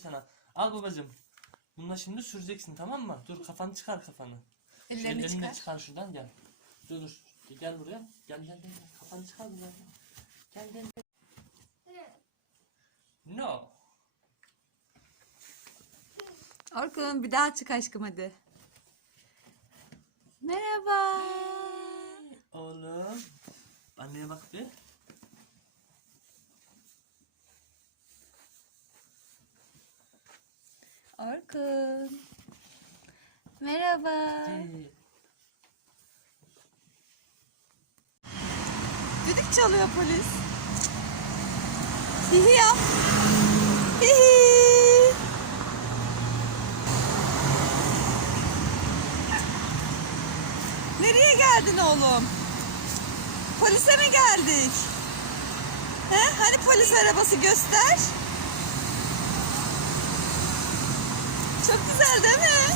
sana. Al babacığım. Bununla şimdi süreceksin tamam mı? Dur kafanı çıkar kafanı. Ellerini ellerini de çıkar. çıkar şuradan gel. Dur dur. Gel buraya. Gel gel. gel. Kafanı çıkar buradan. Gel gel gel. No. Orkun bir daha çık aşkım hadi. Merhaba. Oğlum. Anneye bak bir. Orkun. Merhaba. Düdük çalıyor polis. Hihi yap. Hihi. Nereye geldin oğlum? Polise mi geldik? He? Hani polis arabası göster? Çok güzel değil mi?